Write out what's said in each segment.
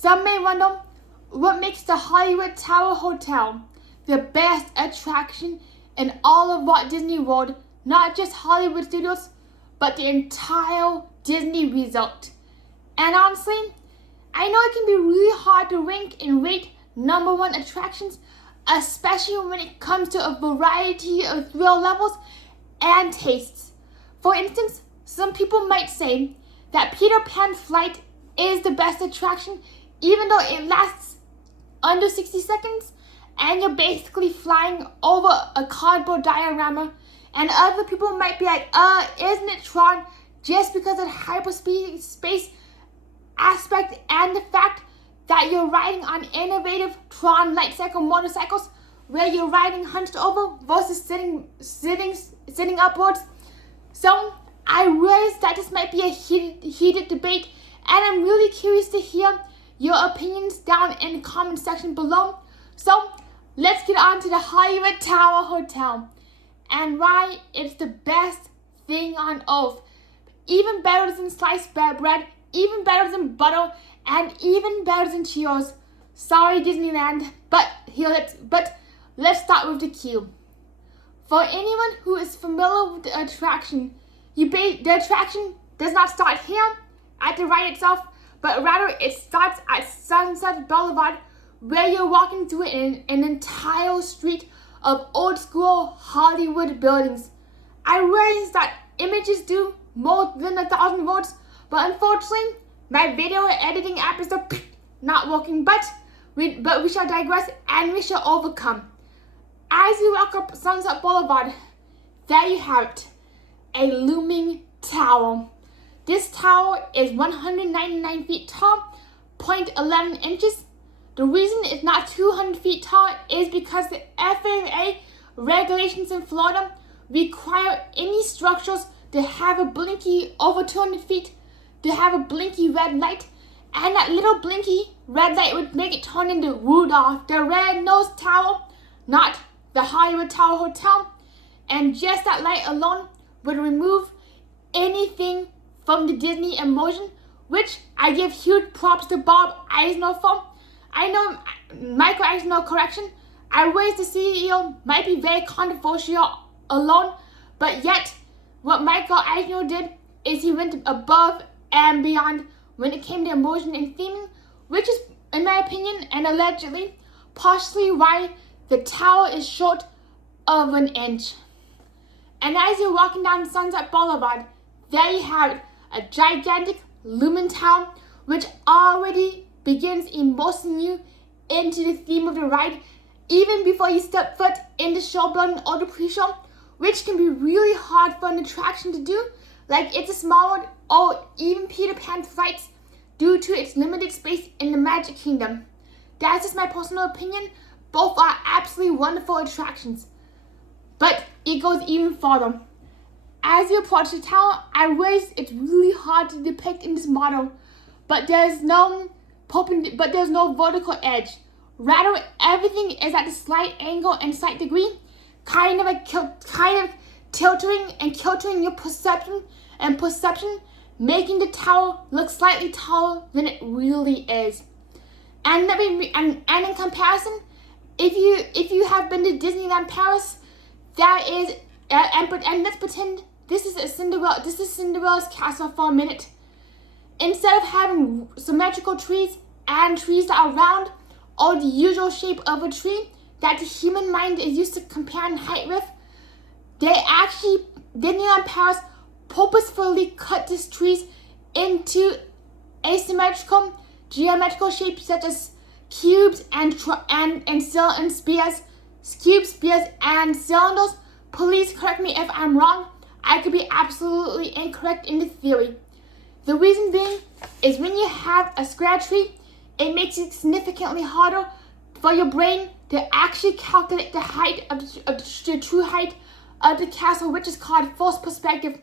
Some may wonder what makes the Hollywood Tower Hotel the best attraction in all of Walt Disney World, not just Hollywood Studios, but the entire Disney resort. And honestly, I know it can be really hard to rank and rate number one attractions, especially when it comes to a variety of thrill levels and tastes. For instance, some people might say that Peter Pan's flight is the best attraction, even though it lasts under 60 seconds and you're basically flying over a cardboard diorama. And other people might be like, isn't it Tron, just because of the hyperspace aspect and the fact that you're riding on innovative Tron light cycle motorcycles where you're riding hunched over versus sitting upwards. So I realize that this might be a heated debate, and I'm really curious to hear your opinions down in the comment section below. So let's get on to the Hollywood Tower Hotel and why it's the best thing on earth. Even better than sliced bread, even better than butter, and even better than Cheetos. Sorry, Disneyland, but let's start with the cube. For anyone who is familiar with the attraction, the attraction does not start here at the ride itself, but rather it starts at Sunset Boulevard, where you're walking through an entire street of old school Hollywood buildings. I realize that images do more than 1,000 words, but unfortunately, my video editing app is not working, but we shall digress and we shall overcome. As you walk up Sunset Boulevard, there you have it, a looming tower. This tower is 199 feet tall, 0.11 inches. The reason it's not 200 feet tall is because the FAA regulations in Florida require any structures to have a blinky over 200 feet to have a blinky red light, and that little blinky red light would make it turn into Rudolph the Red-Nosed Tower, not the Hollywood Tower Hotel, and just that light alone would remove anything from the Disney immersion, which I give huge props to Bob Eisner for. I know Michael Eisner, correction, I raised the CEO might be very controversial alone, but yet what Michael Eisner did is he went above and beyond when it came to immersion and theming, which is, in my opinion and allegedly, partially why the tower is short of an inch. And as you're walking down Sunset Boulevard, there you have it, a gigantic lumen tower, which already begins immersing you into the theme of the ride, even before you step foot in the show building or the pre-show, which can be really hard for an attraction to do, like It's a Small World or even Peter Pan's flights, due to its limited space in the Magic Kingdom. That's just my personal opinion. Both are absolutely wonderful attractions. But it goes even further. As you approach the tower, I realize it's really hard to depict in this model, but there's no vertical edge. Rather, everything is at a slight angle and slight degree, kind of tilting and kiltering your perception, making the tower look slightly taller than it really is. And in comparison, if you have been to Disneyland Paris, there is and let's pretend this is Cinderella's castle for a minute. Instead of having symmetrical trees and trees that are round or the usual shape of a tree that the human mind is used to comparing height with, Disneyland Paris purposefully cut these trees into asymmetrical geometrical shapes such as cubes and spheres, spheres and cylinders. Please correct me if I'm wrong. I could be absolutely incorrect in the theory. The reason being is when you have a square tree, it makes it significantly harder for your brain to actually calculate the height of the true height of the castle, which is called forced perspective.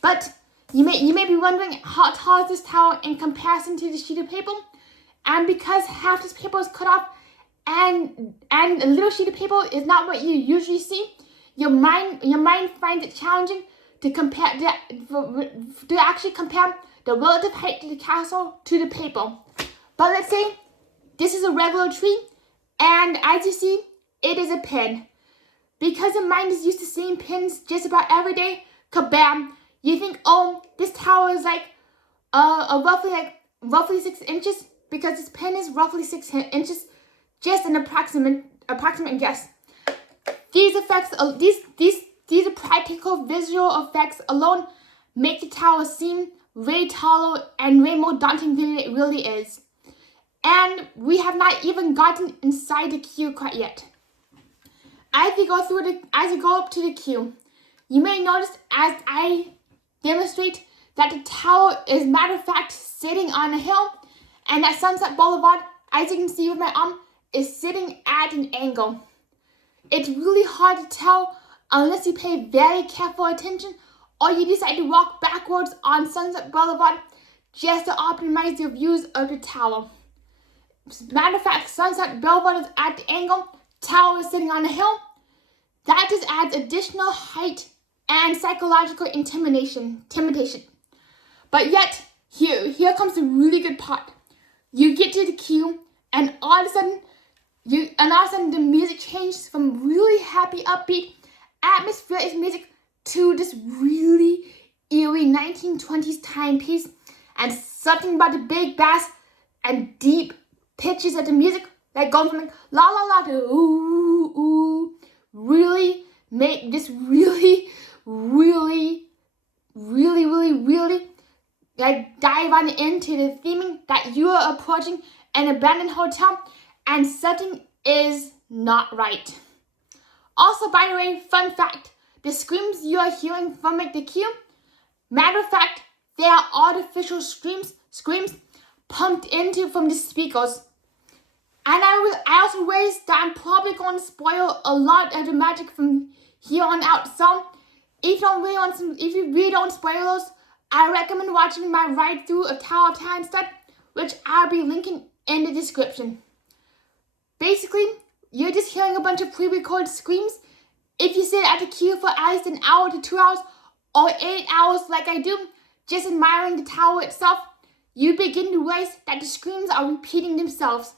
But you may be wondering how tall is this tower in comparison to the sheet of paper, and because half this paper is cut off and a little sheet of paper is not what you usually see, your mind finds it challenging to actually compare the relative height of the castle to the paper. But let's say this is a regular tree, and as you see, it is a pin. Because your mind is used to seeing pins just about every day, kabam, you think, oh, this tower is like roughly 6 inches, because this pin is roughly 6 inches, just an approximate guess. These effects, these practical visual effects alone make the tower seem way taller and way more daunting than it really is. And we have not even gotten inside the queue quite yet. As you go up to the queue, you may notice as I demonstrate that the tower is, matter of fact, sitting on a hill, and that Sunset Boulevard, as you can see with my arm, is sitting at an angle. It's really hard to tell unless you pay very careful attention or you decide to walk backwards on Sunset Boulevard just to optimize your views of the tower. Matter of fact, Sunset Boulevard is at the angle, tower is sitting on a hill. That just adds additional height and psychological intimidation. But yet, here comes the really good part. You get to the queue, and all of a sudden the music changes from really happy, upbeat, atmospheric music to this really eerie 1920s timepiece, and something about the big bass and deep pitches of the music, like going from like la la la to ooh ooh, really make this really like dive on into the theming that you are approaching an abandoned hotel, and something is not right. Also, by the way, fun fact, the screams you are hearing from like the queue, matter of fact, they are artificial screams pumped into from the speakers. And I also raised that I'm probably going to spoil a lot of the magic from here on out. So if you really don't spoil those, I recommend watching my ride through of Tower of Terror instead, which I'll be linking in the description. Basically, you're just hearing a bunch of pre-recorded screams. If you sit at the queue for at least an hour to 2 hours or 8 hours like I do, just admiring the tower itself, you begin to realize that the screams are repeating themselves.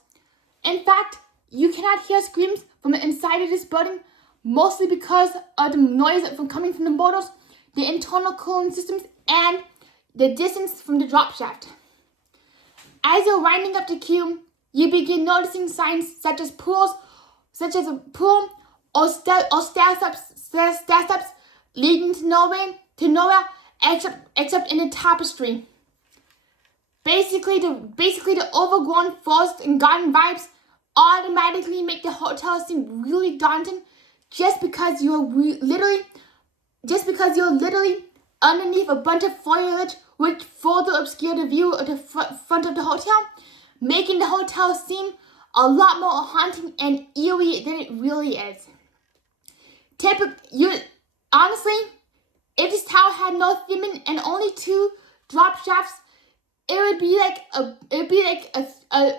In fact, you cannot hear screams from the inside of this building, mostly because of the noise coming from the motors, the internal cooling systems, and the distance from the drop shaft. As you're winding up the queue, you begin noticing signs such as a pool or stair steps leading to nowhere except in a tapestry. Basically, the overgrown forest and garden vibes automatically make the hotel seem really daunting, just because you're literally underneath a bunch of foliage which further obscure the view of the front of the hotel, making the hotel seem a lot more haunting and eerie than it really is. Honestly, if this tower had no theming and only 2 drop shafts, it would be like a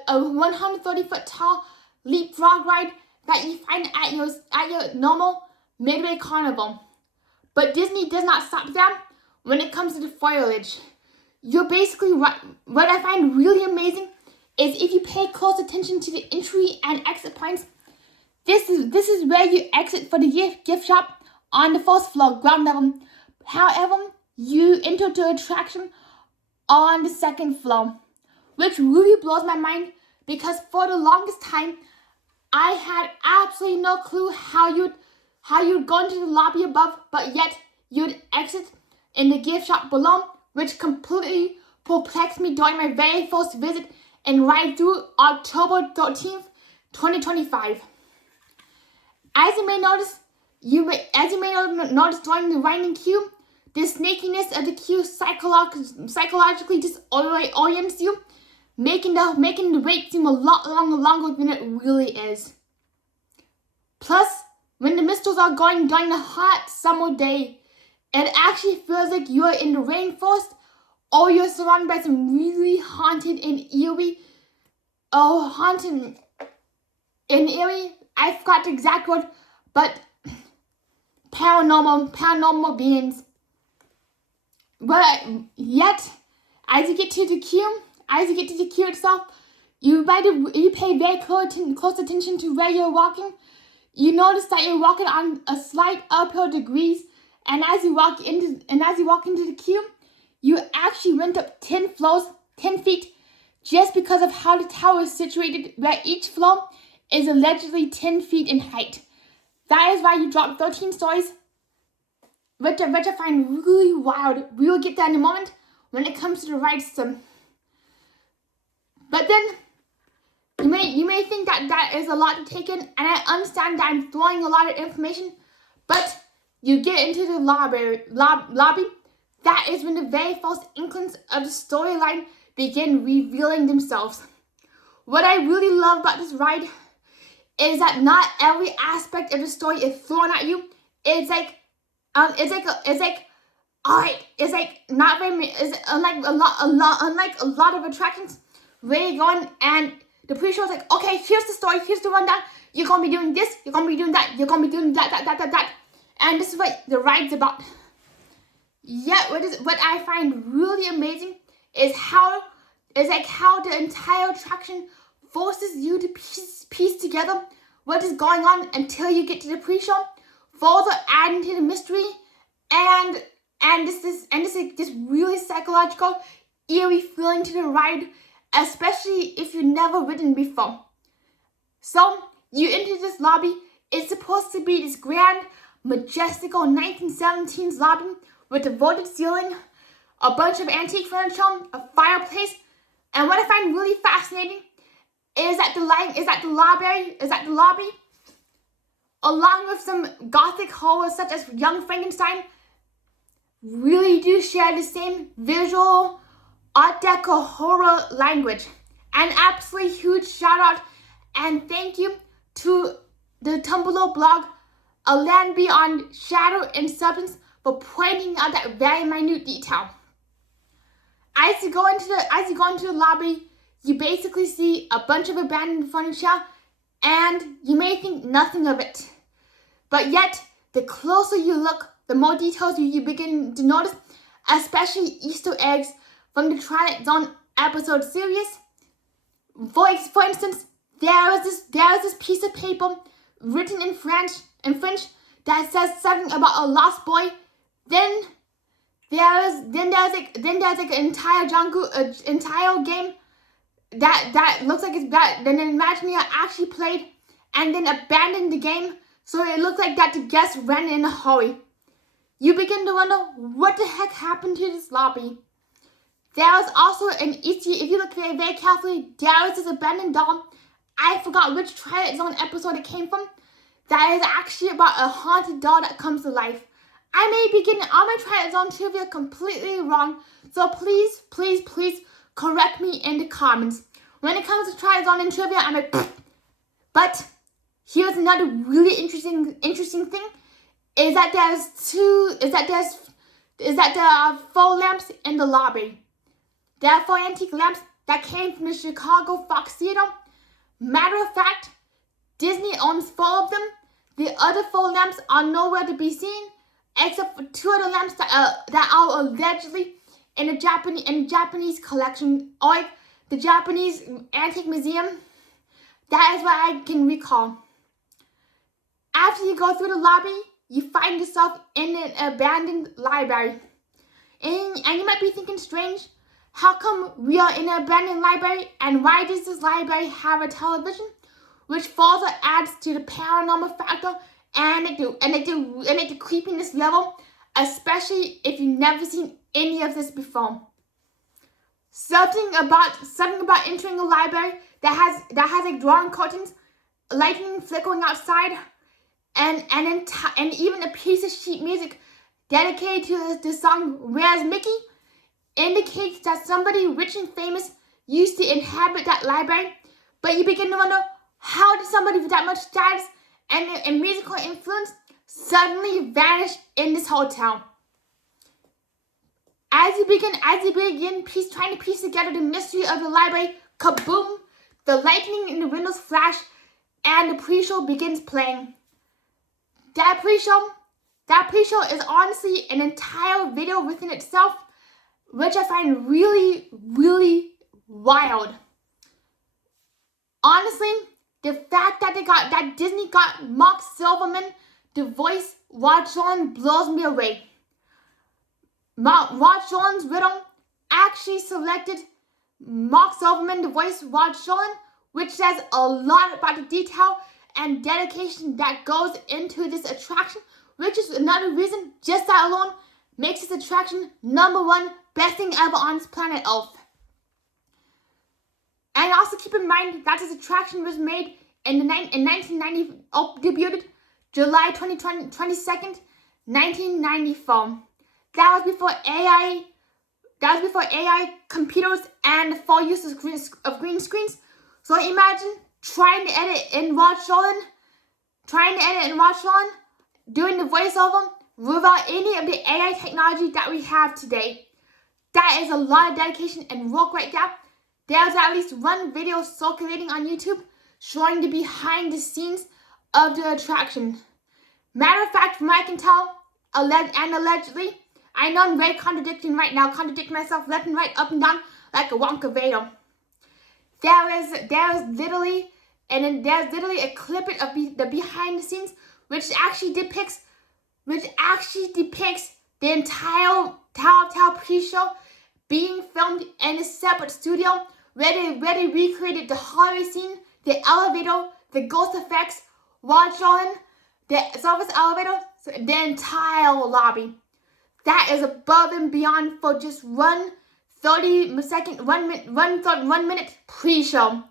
130-foot tall leapfrog ride that you find at your normal Midway Carnival. But Disney does not stop there when it comes to the foliage. You're basically right. What I find really amazing is if you pay close attention to the entry and exit points. This is where you exit for the gift shop on the first floor, ground level. However, you enter the attraction on the second floor, which really blows my mind, because for the longest time I had absolutely no clue how you'd go into the lobby above, but yet you'd exit in the gift shop below, which completely perplexed me during my very first visit and ride through October 13th, 2025. As you may notice during the riding queue, the snakiness of the queue psychologically disorients you, making the wait seem a lot longer than it really is. Plus, when the mists are going during a hot summer day, it actually feels like you're in the rainforest or you're surrounded by some really haunted and eerie, I forgot the exact word, but paranormal beings. But yet, as you get to the queue itself, you pay very close attention to where you're walking. You notice that you're walking on a slight uphill degrees, and as you walk into the queue, you actually went up 10 feet, just because of how the tower is situated, where each floor is allegedly 10 feet in height. That is why you dropped 13 stories, which I find really wild. We will get that in a moment when it comes to the ride system. But then, you may think that is a lot to take in, and I understand that I'm throwing a lot of information, but you get into the lobby. That is when the very first inklings of the storyline begin revealing themselves. What I really love about this ride is that not every aspect of the story is thrown at you. It's like not very. It's unlike a lot of attractions where you're going and the pre-show is like, okay, here's the story, here's the rundown. You're gonna be doing this, you're gonna be doing that, you're gonna be doing that, and this is what the ride's about. Yet, what I find really amazing is how the entire attraction forces you to piece together what is going on until you get to the pre-show, further adding to the mystery, and this really psychological, eerie feeling to the ride, especially if you've never ridden before. So you enter this lobby. It's supposed to be this grand, majestical 1917s lobby with a vaulted ceiling, a bunch of antique furniture, a fireplace, and what I find really fascinating is that the lobby, along with some gothic horrors such as Young Frankenstein, really do share the same visual Art Deco horror language. An absolutely huge shout out and thank you to the Tumblr blog, A Land Beyond Shadow and Substance, for pointing out that very minute detail. As you go into the lobby, you basically see a bunch of abandoned furniture, and you may think nothing of it. But yet, the closer you look, the more details you begin to notice, especially Easter eggs from the Twilight Zone episode series. For instance, there is this piece of paper written in French that says something about a lost boy. Then there's an entire game that looks like it's bad. Then Imagineering actually played and then abandoned the game, so it looked like that the guests ran in a hurry. You begin to wonder what the heck happened to this lobby. There is also an Easter, if you look very, very carefully, there is this abandoned doll. I forgot which Twilight Zone episode it came from. That is actually about a haunted doll that comes to life. I may be getting all my Twilight Zone trivia completely wrong, so please correct me in the comments. When it comes to Twilight Zone and trivia, I'm like, pfft. But here's another really interesting thing, is that there are 4 lamps in the lobby. There are 4 antique lamps that came from the Chicago Fox Theater. Matter of fact, Disney owns 4 of them. The other 4 lamps are nowhere to be seen, except for 2 other lamps that are allegedly in the Japanese collection, or the Japanese Antique Museum. That is what I can recall. After you go through the lobby, you find yourself in an abandoned library. And you might be thinking, strange, how come we are in an abandoned library, and why does this library have a television? Which further adds to the paranormal factor and the creepiness level, especially if you've never seen any of this before. Something about entering a library that has like drawn curtains, lightning flickering outside, and even a piece of sheet music dedicated to the song "Where's Mickey" indicates that somebody rich and famous used to inhabit that library. But you begin to wonder, how did somebody with that much status and musical influence suddenly vanish in this hotel? As you begin trying to piece together the mystery of the library, kaboom! The lightning in the windows flash, and the pre-show begins playing. That pre-show is honestly an entire video within itself, which I find really, really wild. Honestly, the fact that Disney got Mark Silverman to voice Rod Serling blows me away. Rod Serling's Riddle actually selected Mark Silverman to voice Rod Serling, which says a lot about the detail and dedication that goes into this attraction, which is another reason, just that alone, makes this attraction #1 best thing ever on this planet Earth. And also keep in mind that this attraction was made in 1990, debuted July 22nd, 1994. That was before AI, computers, and the full use of green screens. So imagine trying to edit in Rod Serling, doing the voiceover without any of the AI technology that we have today. That is a lot of dedication and work right there. There's at least one video circulating on YouTube showing the behind the scenes of the attraction. Matter of fact, from what I can tell, allegedly, I know I'm very contradicting right now, contradicting myself left and right, up and down, like a Wonka Vader. There's literally a clip of the behind the scenes, which actually depicts the entire Tower of Terror pre-show being filmed in a separate studio where they recreated the hallway scene, the elevator, the ghost effects, Rod Serling, the service elevator, the entire lobby. That is above and beyond for just one 1 minute pre-show.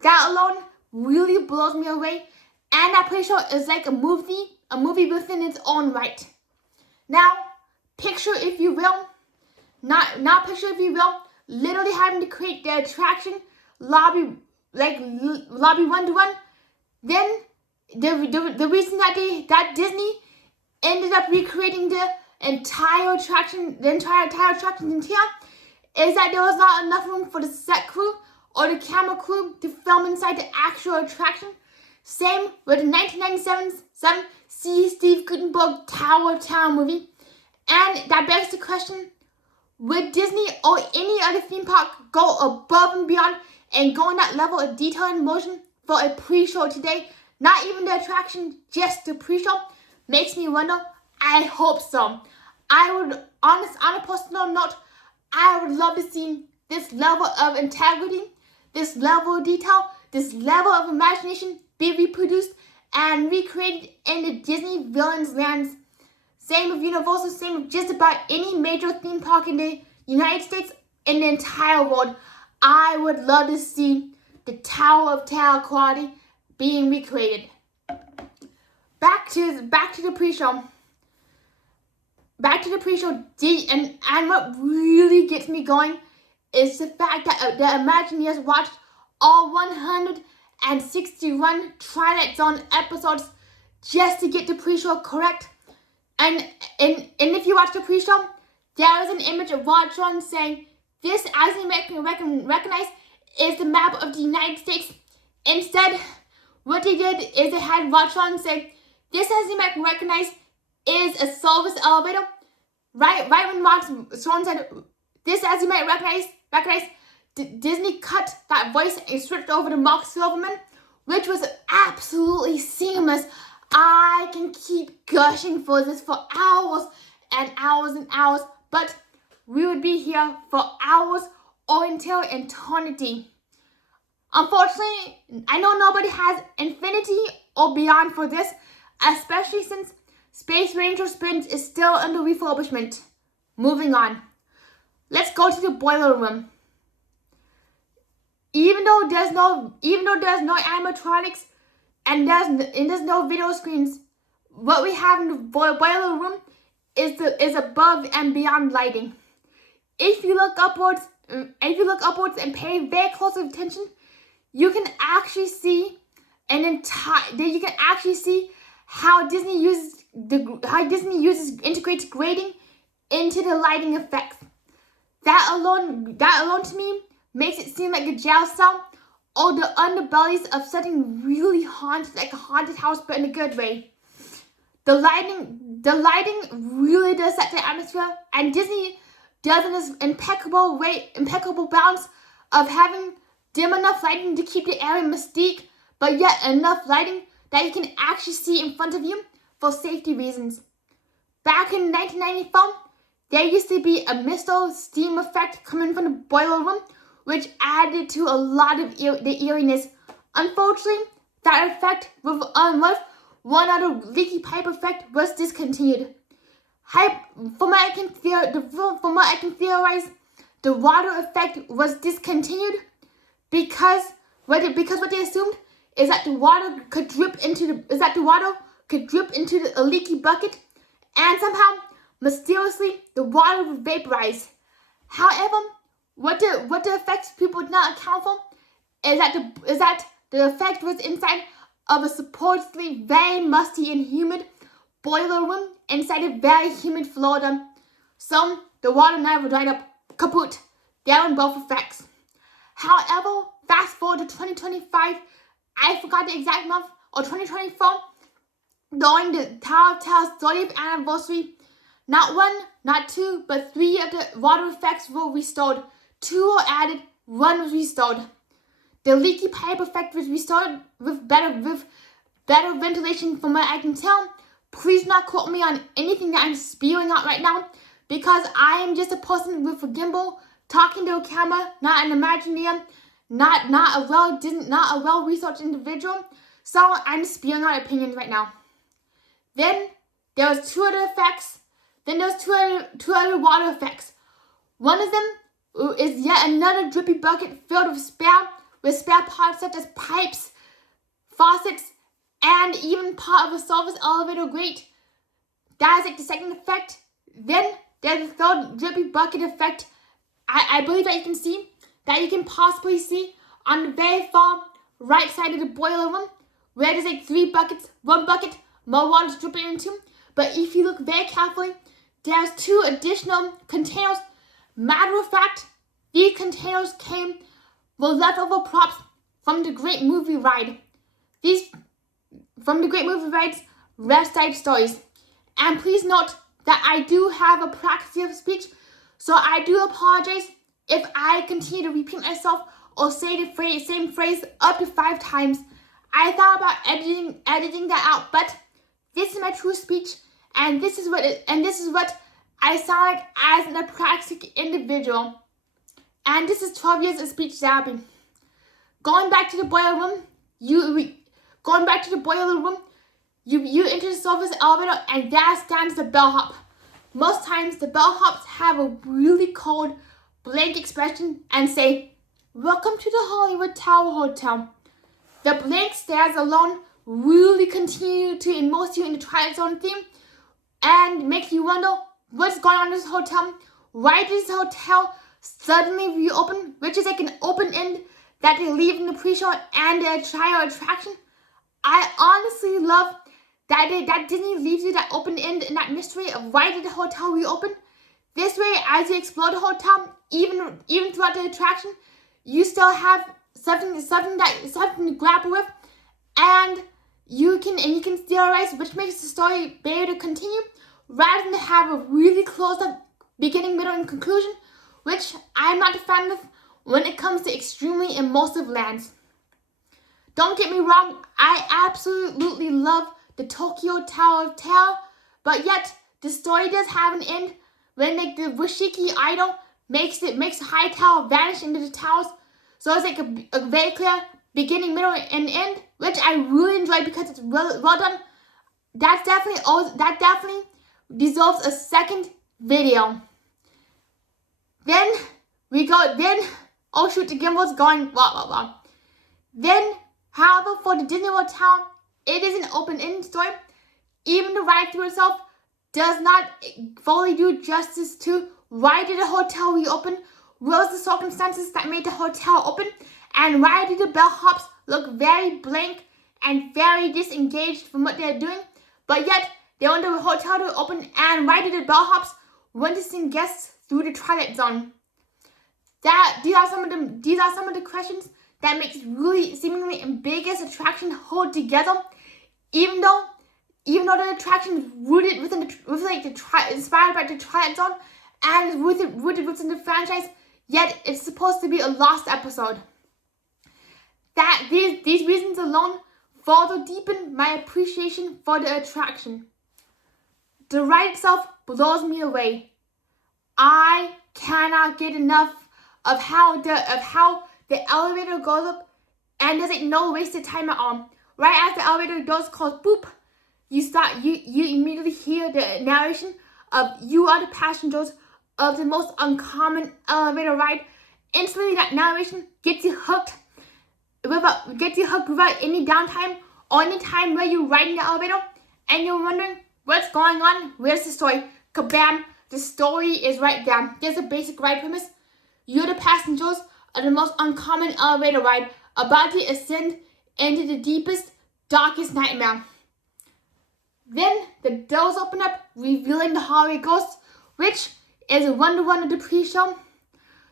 That alone really blows me away, and that pre-show is like a movie within its own right. Now, picture if you will, literally having to create the attraction lobby 1-to-1. Then the reason that Disney ended up recreating the entire attraction interior is that there was not enough room for the set crew or the camera crew to film inside the actual attraction. Same with the 1997 C. Steve Gutenberg Tower of Terror movie. And that begs the question, would Disney or any other theme park go above and beyond and go on that level of detail and motion for a pre-show today? Not even the attraction, just the pre-show. Makes me wonder. I hope so. I would, on a personal note, I would love to see this level of integrity, this level of detail, this level of imagination be reproduced and recreated in the Disney Villains lands. Same with Universal, same with just about any major theme park in the United States, in the entire world. I would love to see the Tower of Terror quality being recreated. Back to the pre-show. And what really gets me going is the fact that the Imagineers watched all 161 Twilight Zone episodes just to get the pre-show correct. And if you watch the pre-show, there is an image of Rod Serling saying, "This, as you may recognize, is the map of the United States." Instead, what they did is they had Rod Serling say, "This, as you may recognize, is a service elevator." Right when Rod Serling said, "This, as you might recognize," Disney cut that voice and switched over to Mark Silverman, which was absolutely seamless. I can keep gushing for this for hours and hours and hours, but we would be here for hours or until eternity. Unfortunately, I know nobody has infinity or beyond for this, especially since Space Ranger Sprint is still under refurbishment. Moving on. Let's go to the boiler room. Even though there's no animatronics and there's no video screens, what we have in the boiler room is above and beyond lighting. If you look upwards and pay very close attention, you can actually see how Disney integrates grading into the lighting effects. That alone to me makes it seem like a jail cell or the underbellies of something really haunted, like a haunted house, but in a good way. The lighting really does set the atmosphere, and Disney does in this impeccable balance of having dim enough lighting to keep the area mystique, but yet enough lighting that you can actually see in front of you for safety reasons. Back in 1994, there used to be a mistle steam effect coming from the boiler room, which added to a lot of the eeriness. Unfortunately, that effect with one other leaky pipe effect was discontinued. From what I can theorize, the water effect was discontinued because what they assumed is that the water could drip into a leaky bucket, and somehow mysteriously the water would vaporize. However, what the effects people did not account for is that the effect was inside of a supposedly very musty and humid boiler room inside a very humid Florida. So the water never dried up. Kaput. Down both effects. However, fast forward to 2025, I forgot the exact month, or 2024, during the Tower of Terror's 30th anniversary, not one, not two, but 3 of the water effects were restored. 2 were added, 1 was restored. The leaky pipe effect was restored with better ventilation from what I can tell. Please do not quote me on anything that I'm spewing out right now, because I am just a person with a gimbal talking to a camera, not an Imagineering, not a well-researched individual. So I'm spewing out opinions right now. Then there was 2 other effects. Then there's two other water effects. One of them is yet another drippy bucket filled with spare parts such as pipes, faucets, and even part of a service elevator grate. That is like the second effect. Then there's the third drippy bucket effect. I believe that you can possibly see on the very far right side of the boiler room, where there's like 3 buckets, 1 bucket, more water is dripping into. But if you look very carefully, there's 2 additional containers. Matter of fact, these containers were leftover props from the Great Movie Ride. From the Great Movie Ride's West Side Stories. And please note that I do have a praxis of speech, so I do apologize if I continue to repeat myself or say the same phrase up to 5 times. I thought about editing that out, but this is my true speech, and this is what I sound like as an apraxic individual. And this is 12 years of speech therapy. Going back to the boiler room, you enter the service elevator, and there stands the bellhop. Most times, the bellhops have a really cold, blank expression and say, "Welcome to the Hollywood Tower Hotel." The blank stares alone really continue to immerse you in the Twilight Zone theme and make you wonder what's going on in this hotel. Why does this hotel suddenly reopen, which is like an open end that they leave in the pre-show and the entire attraction? I honestly love that Disney leaves you that open end and that mystery of why did the hotel reopen. This way, as you explore the hotel, even throughout the attraction, you still have something to grapple with, and you can theorize, which makes the story better to continue, rather than have a really closed up beginning, middle, and conclusion, which I'm not a fan of when it comes to extremely immersive lands. Don't get me wrong, I absolutely love the Tokyo Tower of Terror, but yet the story does have an end when like the Washiki idol makes High Tower vanish into the towers. So it's like a very clear beginning, middle, and end, which I really enjoy because it's well done. That definitely deserves a second video. Oh shoot, the gimbal's going blah. Then, however, for the Disney World Tower, it is an open-ended story. Even the ride through itself does not fully do justice to why did the hotel reopen, what was the circumstances that made the hotel open, and why did the bellhops look very blank and very disengaged from what they're doing, but yet they want the hotel to open, and why did the bellhops want to send guests through the Twilight Zone? These are some of the questions that makes really seemingly biggest attraction hold together, even though the attraction is rooted inspired by the Twilight Zone and rooted within the franchise, yet it's supposed to be a lost episode. That these reasons alone further deepen my appreciation for the attraction. The ride itself blows me away. I cannot get enough of how the elevator goes up and there's no wasted time at all. Right as the elevator does close, boop, you immediately hear the narration of you are the passengers of the most uncommon elevator ride. Instantly, that narration gets you hooked without any downtime or any time where you're riding the elevator and you're wondering what's going on. Where's the story? Kabam! The story is right there. There's a basic ride premise. You're the passengers of the most uncommon elevator ride, about to ascend into the deepest, darkest nightmare. Then the doors open up, revealing the hallway ghost, which is a wonder one of the pre-show.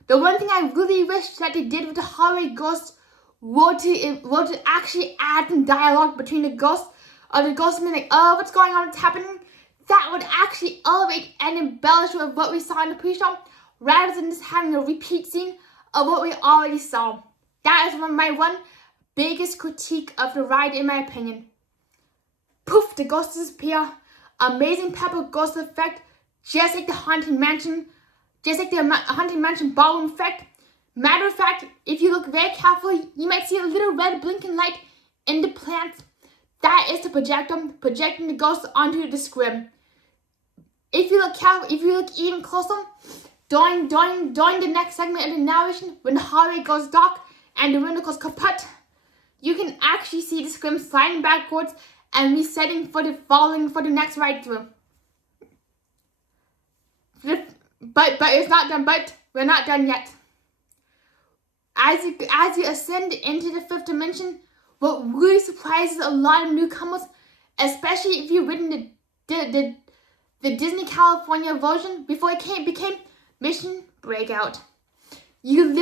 The one thing I really wish that they did with the hallway ghost were to actually add some dialogue between the ghost or the ghost being like, oh, what's going on, what's happening? That would actually elevate and embellish with what we saw in the pre-show, rather than just having a repeat scene of what we already saw. That is my one biggest critique of the ride, in my opinion. Poof, the ghosts disappear. Amazing pepper ghost effect, just like the Haunted Mansion, ballroom effect. Matter of fact, if you look very carefully, you might see a little red blinking light in the plants. That is the projector projecting the ghost onto the screen. If you look even closer, during the next segment of the narration, when the hallway goes dark and the window goes kaput, you can actually see the screen sliding backwards and resetting for the next ride through. But it's not done. But we're not done yet. As you ascend into the fifth dimension, what really surprises a lot of newcomers, especially if you've ridden the Disney California version before it became Mission Breakout, is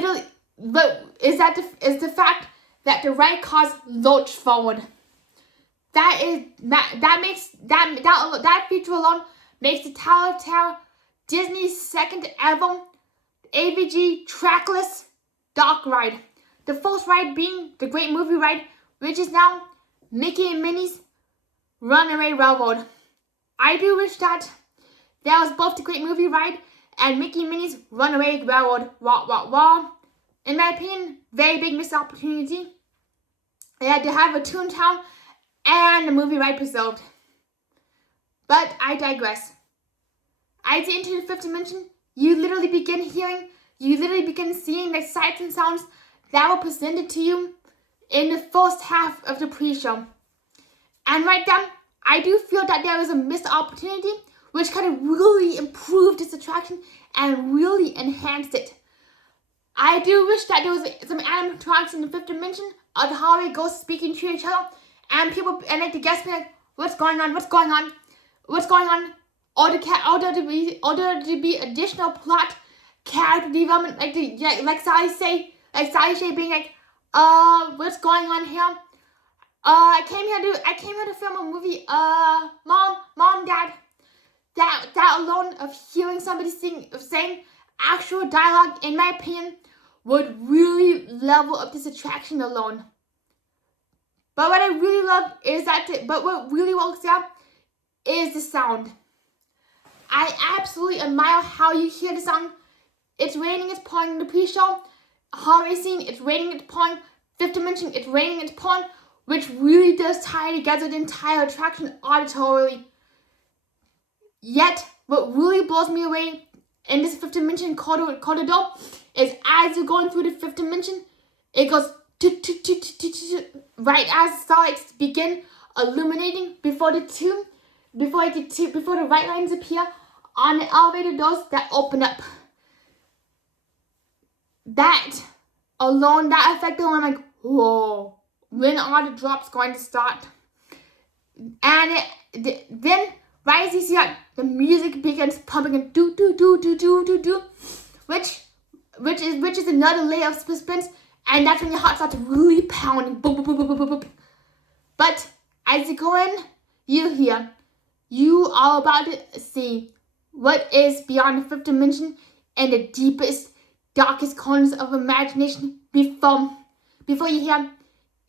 the fact that the ride cars lurch forward. That feature alone makes the Tower of Terror Disney's second ever AVG trackless dark ride. The first ride being the Great Movie Ride, which is now Mickey and Minnie's Runaway Railroad. I do wish that there was both the Great Movie Ride and Mickey and Minnie's Runaway Railroad. Wah, wah, wah. In my opinion, very big missed opportunity. They had to have a Toontown and the movie ride preserved. But I digress. As you enter the fifth dimension, you literally begin seeing the sights and sounds that were presented to you in the first half of the pre-show. And right then, I do feel that there was a missed opportunity which kind of really improved this attraction and really enhanced it. I do wish that there was some animatronics in the fifth dimension of the hallway ghosts speaking to each other, and the guests being like, what's going on? Or there to be additional plot character development, like Sally Shay being like, what's going on here? I came here to film a movie. Mom, Dad. That alone of hearing somebody saying actual dialogue, in my opinion, would really level up this attraction alone. But what I really love is what really works out is the sound. I absolutely admire how you hear the sound. It's raining, it's pouring in the pre-show. Hallway scene, it's raining, it's pouring. Fifth dimension, it's raining, it's pouring. Which really does tie together the entire attraction auditorily. Yet, what really blows me away in this fifth dimension corridor is as you're going through the fifth dimension, it goes right as the starlights begin illuminating before the right lines appear on the elevator doors that open up. That effect alone, I'm like, whoa, when are the drops going to start? And then, right as you see that, the music begins pumping and do, which is another layer of suspense, and that's when your heart starts really pounding, boom, boom, boom, boom, boom, boom. But as you go in, you are about to see what is beyond the fifth dimension and the deepest, darkest corners of imagination before you hear,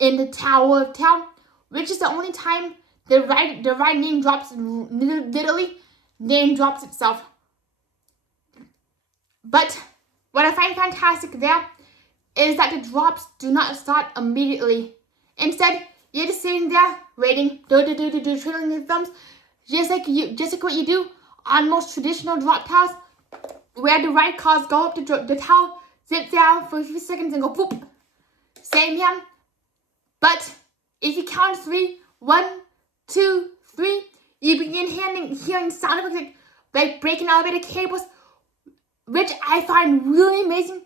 in the Tower of Terror, which is the only time the ride name drops, literally name drops itself. But what I find fantastic there is that the drops do not start immediately. Instead, you're just sitting there waiting, twiddling your thumbs, just like what you do on most traditional drop towers, where the ride cars go up the tower, sit there for a few seconds and go boop. Same here. But if you count 3, 1, 2, 3, you begin hearing sound effects like breaking elevator cables, which I find really amazing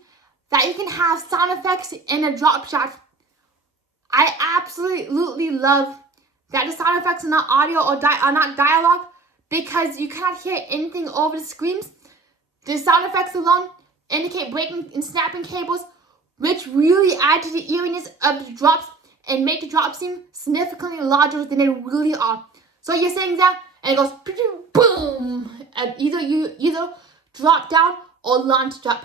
that you can have sound effects in a drop shot. I absolutely love that the sound effects are not audio or are not dialogue, because you cannot hear anything over the screams. The sound effects alone indicate breaking and snapping cables, which really add to the eeriness of the drops and make the drops seem significantly larger than they really are. So you're sitting there and it goes boom, and either drop down or launch up.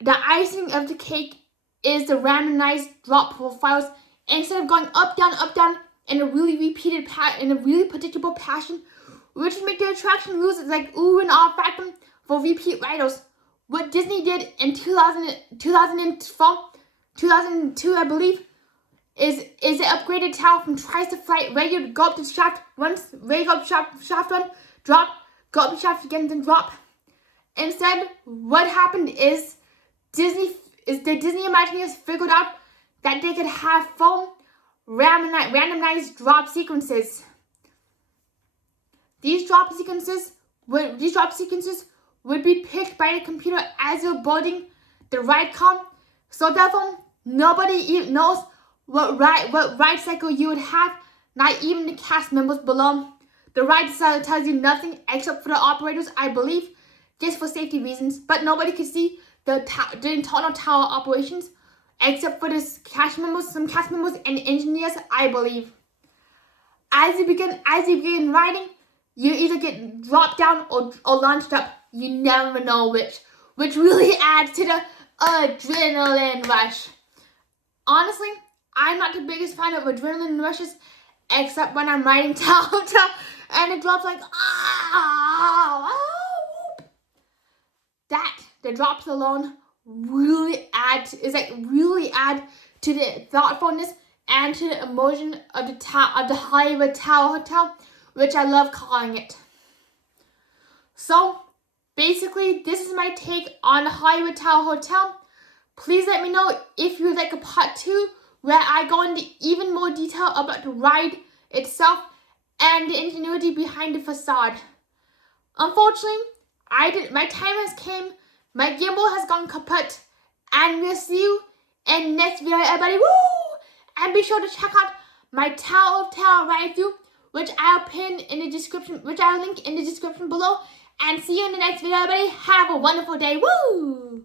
The icing of the cake is the randomized drop profiles. Instead of going up down in a really repeated in a really predictable passion, which make the attraction lose its like ooh and ah factor for repeat riders. What Disney did in 2004, 2002, I believe, is it upgraded tower from twice the flight, where you go up the shaft once, where you go up shaft one, drop, go up the shaft again, then drop. Instead, what happened is the Disney Imagineers figured out that they could have full randomized drop sequences. These drop sequences would be picked by the computer as you're boarding the ride car, so therefore nobody knows what ride cycle you would have, not even the cast members below. The ride cycle tells you nothing except for the operators, I believe, just for safety reasons, but nobody can see the internal tower operations except for some cast members and engineers, I believe. As you begin riding, you either get dropped down or launched up. You never know which really adds to the adrenaline rush. Honestly, I'm not the biggest fan of adrenaline rushes, except when I'm riding tower and it drops like the drops alone really add to the thoughtfulness and to the emotion of the Hollywood Tower Hotel, which I love calling it. So basically, this is my take on the Hollywood Tower Hotel. Please let me know if you would like a part 2, where I go into even more detail about the ride itself and the ingenuity behind the facade. Unfortunately, my time has came, my gimbal has gone kaput, and we'll see you in the next video, everybody. Woo! And be sure to check out my Tower of Terror ride through, which I'll link in the description below. And see you in the next video, everybody. Have a wonderful day. Woo!